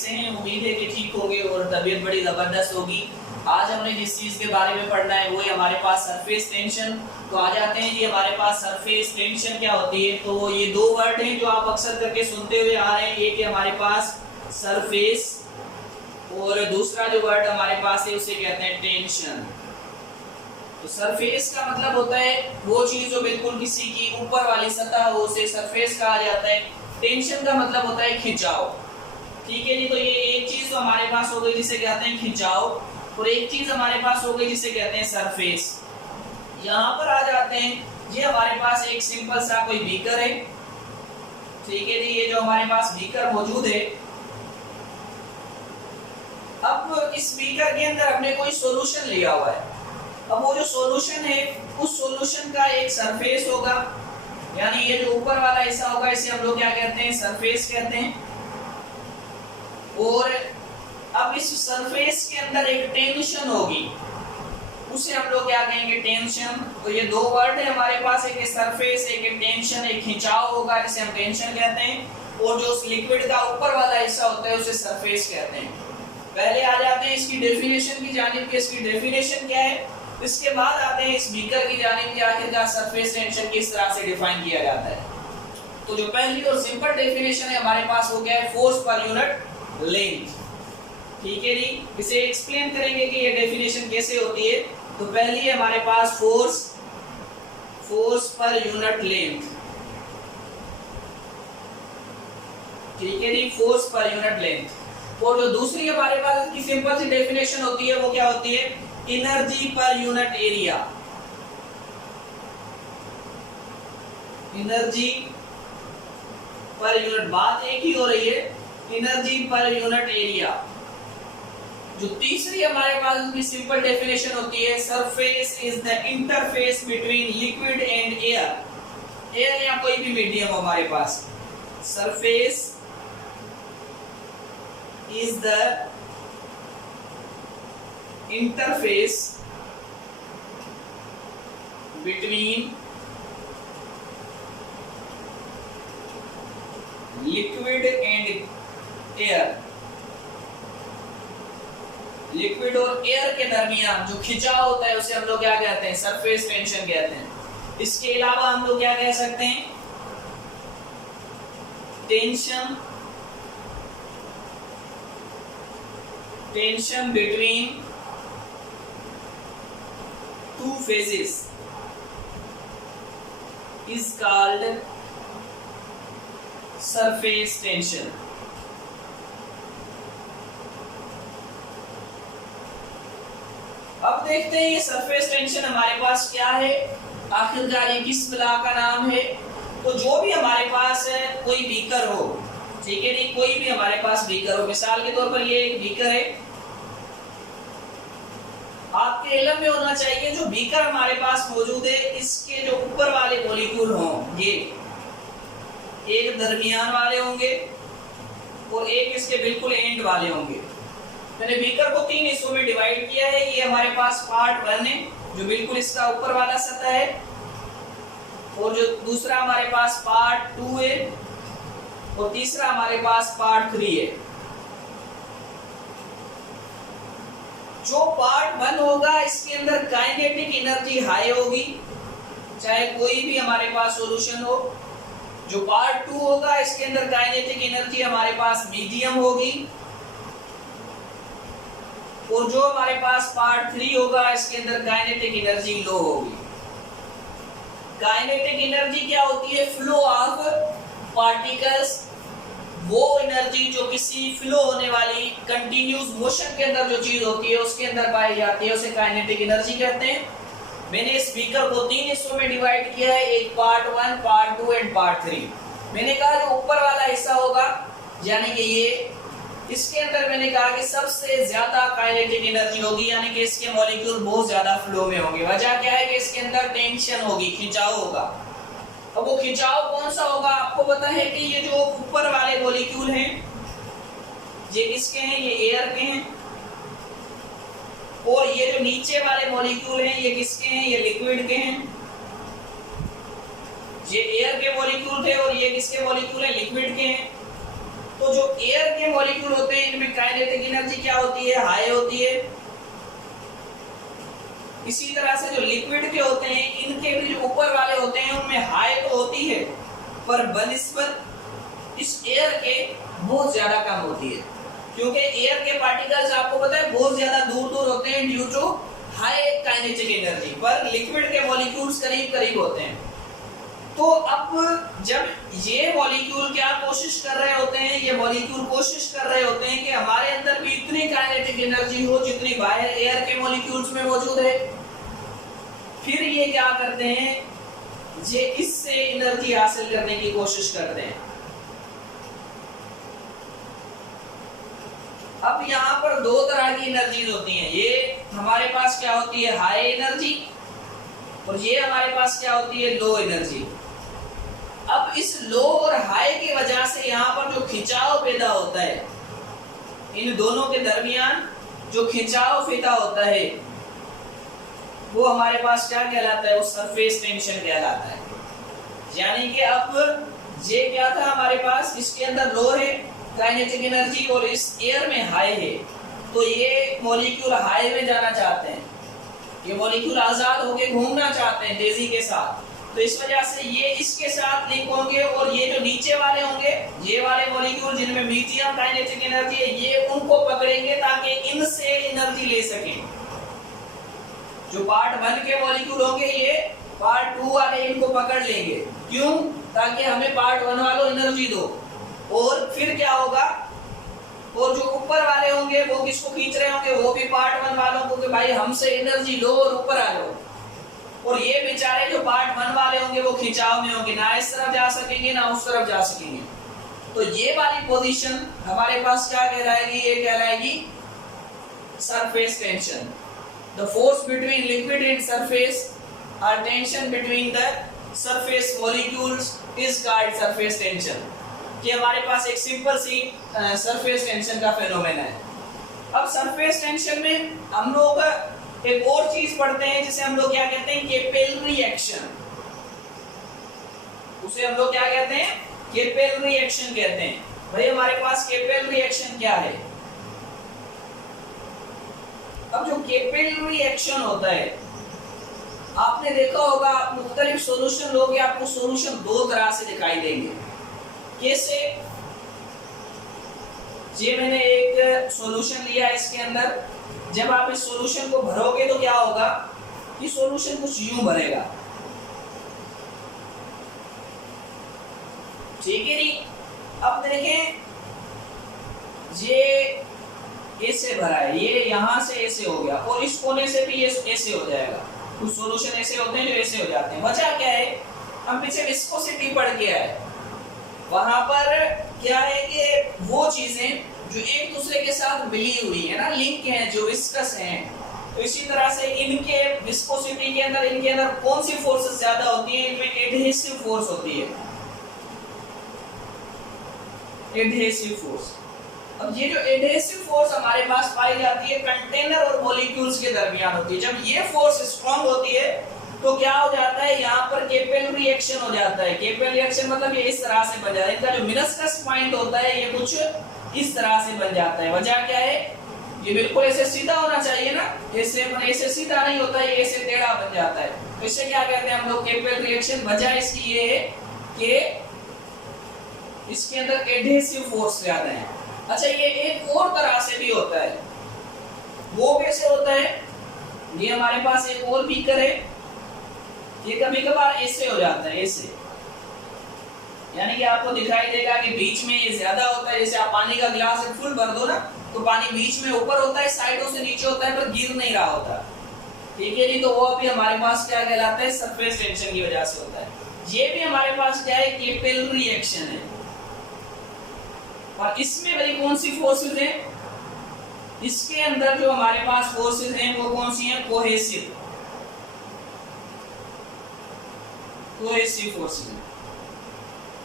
कैसे हैं? उम्मीद है कि ठीक होंगे और तबीयत बड़ी ज़बरदस्त होगी। आज हमने जिस चीज़ के बारे में पढ़ना है वो है हमारे पास सरफेस टेंशन। तो आ जाते हैं जी, हमारे पास सरफेस टेंशन क्या होती है। तो ये दो वर्ड हैं जो आप अक्सर करके सुनते हुए आ रहे हैं। एक है हमारे पास सरफेस और दूसरा जो वर्ड हमारे पास है उसे कहते हैं टेंशन। तो सरफेस का मतलब होता है वो चीज जो बिल्कुल किसी की ऊपर वाली सतह हो, उसे सरफेस कहा जाता है। टेंशन का मतलब होता है खिंचाव। ठीक है जी, तो ये एक चीज तो हमारे पास हो गई जिसे कहते हैं खिंचाव, और एक चीज हमारे पास हो गई जिसे कहते हैं सरफेस। यहाँ पर आ जाते हैं, ये हमारे पास एक सिंपल सा कोई बीकर है। ठीक है जी, ये जो हमारे पास बीकर मौजूद है, अब इस बीकर के अंदर हमने कोई सॉल्यूशन लिया हुआ है। अब वो जो सॉल्यूशन है उस सॉल्यूशन का एक सरफेस होगा, यानी ये जो ऊपर वाला हिस्सा होगा इसे हम लोग क्या कहते हैं? सरफेस कहते हैं। और अब इस सरफेस के अंदर एक टेंशन होगी, उसे हम लोग क्या कहेंगे? टेंशन। तो ये दो वर्ड है हमारे पास, एक सरफेस, एक टेंशन। एक खिंचाव होगा जिसे हम टेंशन कहते हैं, और जो उस लिक्विड का ऊपर वाला हिस्सा होता है उसे सरफेस कहते हैं। पहले आ जाते हैं इसकी डेफिनेशन की जानिब कि इसकी डेफिनेशन क्या है, इसके बाद आते हैं इस बीकर की जानिब कि आखिरकार सरफेस टेंशन किस तरह से डिफाइन किया जाता है। तो जो पहली और सिंपल डेफिनेशन है हमारे पास वो क्या है? Force per unit length. ठीक है जी, इसे एक्सप्लेन करेंगे कि ये डेफिनेशन कैसे होती है। तो पहली है हमारे पास फोर्स पर यूनिट लेंथ। ठीक है जी, फोर्स पर यूनिट लेंथ। और जो दूसरी हमारे पास इसकी सिंपल सी डेफिनेशन होती है वो क्या होती है? Energy per unit area. Energy per unit, बात एक ही हो रही है, एनर्जी पर यूनिट एरिया। जो तीसरी हमारे पास इसकी सिंपल डेफिनेशन होती है, surface is the interface between liquid and air. Air या कोई भी मीडियम हमारे पास, surface is the interface between liquid and air। Liquid और एयर के दरमियान जो खिंचाव होता है उसे हम लोग क्या कहते हैं? सरफेस टेंशन कहते हैं। इसके अलावा हम लोग क्या कह सकते हैं? Tension between two phases is called surface tension। अब देखते हैं ये सरफेस टेंशन हमारे पास क्या है, आखिरकार ये किस बला का नाम है। तो जो भी हमारे पास कोई बीकर हो, ठीक है नहीं, कोई भी हमारे पास बीकर हो, मिसाल के तौर पर ये एक बीकर है, आपके इल्म में होना चाहिए जो बीकर हमारे पास मौजूद है इसके जो ऊपर वाले मॉलिक्यूल हों, ये एक दरमियान वाले होंगे और एक इसके बिल्कुल एंड वाले होंगे। मैंने बीकर को तीन हिस्सों में डिवाइड किया है। ये हमारे पास पार्ट 1 है जो बिल्कुल इसका ऊपर वाला सतह है, और जो दूसरा हमारे पास पार्ट 2 है, और तीसरा हमारे पास पार्ट 3 है। जो पार्ट 1 होगा इसके अंदर काइनेटिक एनर्जी हाई होगी, चाहे कोई भी हमारे पास सॉल्यूशन हो। जो पार्ट 2 होगा इसके अंदर काइनेटिक एनर्जी हमारे पास मीडियम होगी, और जो हमारे पास पार्ट 3 होगा इसके अंदर काइनेटिक एनर्जी लो होगी। काइनेटिक एनर्जी क्या होती है? फ्लो ऑफ पार्टिकल्स, वो एनर्जी जो किसी फ्लो होने वाली कंटिन्यूस मोशन के अंदर जो चीज होती है उसके अंदर पाई जाती है, उसे काइनेटिक एनर्जी कहते हैं। मैंने इस बीकर को तीन हिस्सों में डिवाइड किया है, एक पार्ट 1, पार्ट 2 एंड पार्ट 3। मैंने कहा जो ऊपर वाला हिस्सा होगा यानी कि ये, इसके अंदर मैंने कहा कि सबसे ज्यादा काइनेटिक एनर्जी होगी, यानी कि इसके मॉलिक्यूल बहुत ज्यादा फ्लो में होंगे। वजह क्या है कि इसके अंदर टेंशन होगी, खिंचाव होगा। अब वो खिंचाव कौन सा होगा? आपको पता है कि ये जो ऊपर वाले मॉलिक्यूल हैं ये किसके हैं? ये एयर के हैं। और ये जो नीचे वाले मॉलिक्यूल हैं ये किसके हैं? ये लिक्विड के हैं। ये एयर के मॉलिक्यूल थे और ये किसके मॉलिक्यूल हैं? लिक्विड के हैं। तो जो एयर के मॉलिक्यूल होते हैं इनमें काइनेटिक एनर्जी क्या होती है, हाई होती है। इसी तरह से जो लिक्विड के होते हैं इनके भी जो ऊपर वाले होते हैं उनमें हाई तो होती है, पर बनिस्बत इस एयर के बहुत ज्यादा कम होती है, क्योंकि एयर के पार्टिकल्स आपको पता है बहुत ज्यादा दूर दूर होते हैं due to high kinetic energy, पर लिक्विड के मॉलिक्यूल्स करीब करीब होते हैं। तो अब जब ये मॉलिक्यूल क्या कोशिश कर रहे होते हैं, ये मॉलिक्यूल कोशिश कर रहे होते हैं कि हमारे अंदर भी इतनी काइनेटिक एनर्जी हो जितनी बाहर एयर के मॉलिक्यूल्स में मौजूद है। फिर ये क्या करते हैं, ये इससे एनर्जी हासिल करने की कोशिश करते हैं। अब यहाँ पर दो तरह की एनर्जीज होती हैं, ये हमारे पास क्या होती है, हाई एनर्जी, और ये हमारे पास क्या होती है, लो एनर्जी। अब इस लो और हाई की वजह से यहाँ पर जो खिंचाव पैदा होता है, इन दोनों के दरमियान जो खिंचाव पैदा होता है वो हमारे पास क्या कहलाता है, वो सरफेस टेंशन कहलाता है। यानी कि अब ये क्या था हमारे पास, इसके अंदर लो है काइनेटिक एनर्जी और इस एयर में हाई है, तो ये मॉलिक्यूल हाई में जाना चाहते हैं, ये मॉलिक्यूल आजाद होके घूमना चाहते हैं तेजी के साथ, तो इस वजह से ये इसके साथ लिंक होंगे, और ये जो नीचे वाले होंगे, ये वाले मॉलिक्यूल जिनमें मीडियम काइनेटिक एनर्जी है, ये उनको पकड़ेंगे ताकि इनसे एनर्जी ले सकें। जो पार्ट 1 के मॉलिक्यूल होंगे ये पार्ट 2 वाले इनको पकड़ लेंगे, क्यों, ताकि हमें पार्ट 1 वालों एनर्जी दो। और फिर क्या होगा, और जो ऊपर वाले होंगे वो किसको खींच रहे होंगे, वो भी पार्ट 1 वालों को कि भाई हमसे एनर्जी लो और ऊपर आ जाओ। और ये बेचारे जो पार्ट 1 वाले होंगे वो खिंचाव में होंगे, ना इस तरफ जा सकेंगे ना उस तरफ जा सकेंगे। तो ये वाली पोजीशन हमारे पास क्या कहलाएगी, ये कहलाएगी surface tension. The force between liquid and surface or tension between the surface molecules is called surface tension। कि हमारे पास एक सिंपल सी सरफेस टेंशन का फेनोमेना है। अब सरफेस टेंशन में हम लोग एक और चीज पढ़ते हैं जिसे हम लोग क्या कहते हैं, कैपिलरी एक्शन। उसे हम लोग क्या कहते हैं, कैपिलरी एक्शन कहते हैं। भाई हमारे पास कैपिलरी एक्शन क्या है, अब जो कैपिलरी एक्शन होता है, आपने देखा होगा मुख्तलिफ सॉल्यूशन लोगे, आपको सॉल्यूशन दो तरह से दिखाई देंगे। कैसे, ये मैंने एक सॉल्यूशन लिया, इसके अंदर जब आप इस सॉल्यूशन को भरोगे तो क्या होगा, ये सॉल्यूशन कुछ यूं भरेगा, ठीक है जी। अब देखें ये ऐसे भरा है, ये यहां से ऐसे हो गया, और इस कोने से भी ये ऐसे हो जाएगा। कुछ सॉल्यूशन ऐसे होते हैं जो ऐसे हो जाते हैं। वजह क्या है, हम पीछे विस्कोसिटी पढ़ के आए, वहां पर क्या है कि वो चीजें जो एक दूसरे के साथ मिली हुई है ना, लिंक हैं, जो विस्कस हैं, तो इसी तरह से इनके विस्कोसिटी के अंदर, इनके अंदर कौन सी फोर्सेस ज्यादा होती है, इनमें एडहेसिव फोर्स होती है, एडहेसिव फोर्स। अब ये जो एडहेसिव फोर्स हमारे पास पाई जाती है कंटेनर और मॉलिक्यूल्स के दरमियान होती है। जब ये फोर्स स्ट्रांग होती है तो क्या हो जाता है, यहाँ पर कैपिलरी एक्शन हो जाता है। कैपिलरी एक्शन मतलब ये इस तरह से बन जाता है, इनका जो मिनस्कस पॉइंट होता है ये कुछ इस तरह से बन जाता है। वजह क्या है, ये बिल्कुल ऐसे सीधा होना चाहिए ना, ऐसे सीधा नहीं होता, ये ऐसे टेढ़ा बन जाता है। तो इसे क्या कहते हैं हम लोग, कैपिलरी एक्शन। वजह इसकी ये है कि इसके अंदर एडहेसिव फोर्स ज्यादा है। अच्छा, ये एक और तरह से भी होता है, वो कैसे होता है, ये हमारे पास एक और बीकर है, ये कभी कभार ऐसे हो जाता है, ऐसे, यानी कि आपको दिखाई देगा कि बीच में ये ज्यादा होता है। जैसे आप पानी का गिलास फुल भर दो ना, तो पानी बीच में ऊपर होता है, साइडों से नीचे होता है, पर गिर नहीं रहा होता, ठीक है जी। तो वो अभी हमारे पास क्या कहलाता है, सरफेस टेंशन की वजह से होता है। ये भी हमारे पास क्या है, कैपिलरी एक्शन है। और इसमें भाई कौन सी फोर्सेस हैं, इसके अंदर जो हमारे पास फोर्सेस हैं वो कौन सी हैं, कोहेसिव फोर्सेस,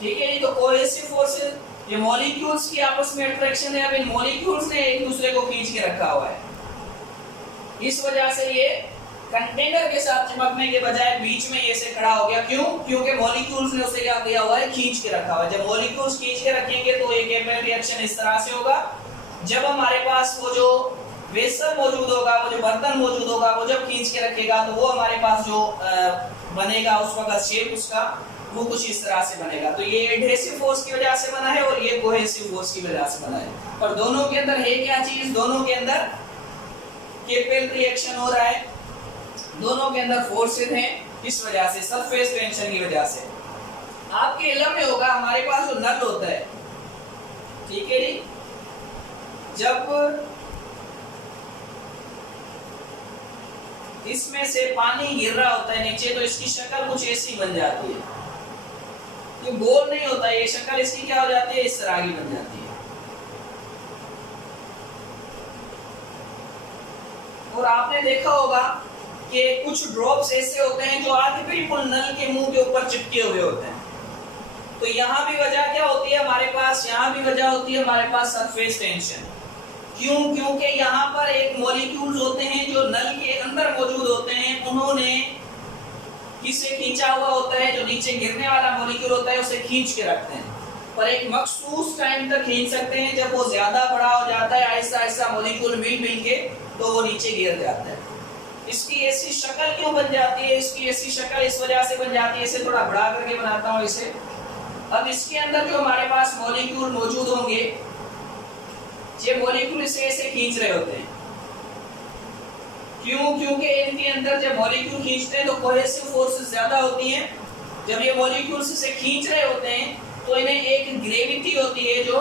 ठीक है जी। तो कोहेसिव फोर्सेस, ये मॉलिक्यूल्स की आपस में अट्रैक्शन है। अब इन मॉलिक्यूल्स ने एक दूसरे को खींच के रखा हुआ है, इस वजह से ये कंटेनर के साथ चिपकने के बजाय बीच में ये से खड़ा हो गया। क्यों? क्योंकि मॉलिक्यूल्स ने उसे क्या किया हुआ है, खींच के रखा हुआ है। जब मॉलिक्यूल्स खींच के रखेंगे तो ये केमिकल रिएक्शन इस तरह से होगा। जब हमारे पास वो जो वेसल मौजूद होगा, वो जो बर्तन मौजूद होगा, वो जब खींच के रखेगा तो वो हमारे पास जो बनेगा उस वक्त शेप उसका वो कुछ इस तरह से बनेगा। तो ये एडहेसिव फोर्स की वजह से बना है और ये कोहेसिव फोर्स की वजह से बना है। और दोनों के अंदर है क्या चीज, दोनों के अंदर केमिकल रिएक्शन हो रहा है, दोनों के अंदर फोर्सेस हैं, इस वजह से सरफेस टेंशन की वजह से। आपके इल्म में होगा हमारे पास जो नल होता है, ठीक है जी, जब इसमें से पानी गिर रहा होता है नीचे तो इसकी शक्ल कुछ ऐसी बन जाती है। ये गोल नहीं होता, ये शक्ल इसकी क्या हो जाती है, इस तरह की बन जाती है। और आपने देखा होगा कि कुछ ड्रॉप्स ऐसे होते हैं जो आगे बिल्कुल नल के मुंह के ऊपर चिपके हुए होते हैं। तो यहाँ भी वजह क्या होती है हमारे पास, यहाँ भी वजह होती है हमारे पास सरफेस टेंशन। क्यों? क्योंकि यहाँ पर एक मॉलिक्यूल्स होते हैं जो नल के अंदर मौजूद होते हैं, उन्होंने किसे खींचा हुआ होता है, जो नीचे गिरने वाला मॉलिक्यूल होता है उसे खींच के रखते हैं, पर एक मखसूस टाइम तक खींच सकते हैं। जब वो ज्यादा बड़ा हो जाता है, आहिस्ता आहिस्ता मॉलिक्यूल मिल के तो वो नीचे गिर जाता है। इसकी ऐसी शक्ल क्यों बन जाती है, इसकी ऐसी शक्ल इस वजह से बन जाती है, इसे थोड़ा बड़ा करके बनाता हूँ इसे। अब इसके अंदर जो हमारे पास मॉलिक्यूल मौजूद होंगे, ये मॉलिक्यूल इसे ऐसे खींच रहे होते हैं। क्यों? क्योंकि इनके अंदर जब मॉलिक्यूल खींचते हैं तो कोहेसिव फोर्सेस ज्यादा होती हैं। जब ये मॉलिक्यूल्स इसे खींच रहे होते हैं तो इन्हें एक ग्रेविटी होती है जो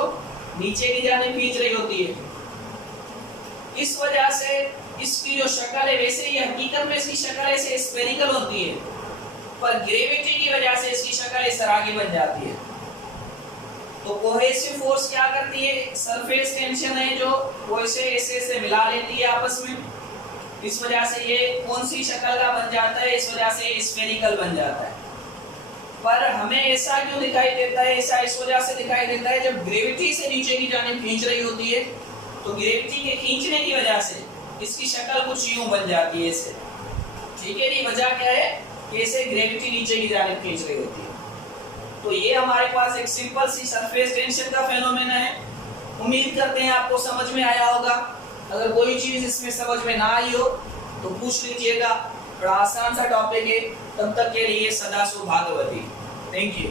नीचे की जानिब खींच रही होती है। इस वजह से इसकी जो शक्ल है, वैसे ही हकीकत में इसकी शक्ल ऐसे स्फेरिकल होती है, पर ग्रेविटी की वजह से इसकी शक्ल इस तरह की बन जाती है। तो कोहेसिव फोर्स क्या करती है, सरफेस टेंशन है जो वो इसे ऐसे मिला लेती है आपस में। इस वजह से ये कौन सी शक्ल का बन जाता है, इस वजह से स्फेरिकल बन जाता है। पर हमें ऐसा क्यों दिखाई देता है, ऐसा इस वजह से दिखाई देता है जब ग्रेविटी से नीचे की जानिब खींच रही होती है, तो ग्रेविटी के खींचने की वजह से इसकी शक्ल कुछ यूं बन जाती है इसे। ठीक है जी, वजह क्या है कि इसे ग्रेविटी नीचे की जानिब खींच रही होती है। तो ये हमारे पास एक सिंपल सी सरफेस टेंशन का फेनोमेना है। उम्मीद करते हैं आपको समझ में आया होगा। अगर कोई चीज इसमें समझ में ना आई हो तो पूछ लीजिएगा, बड़ा आसान सा टॉपिक है। तब तक के लिए सदा सुभागवती। Thank you.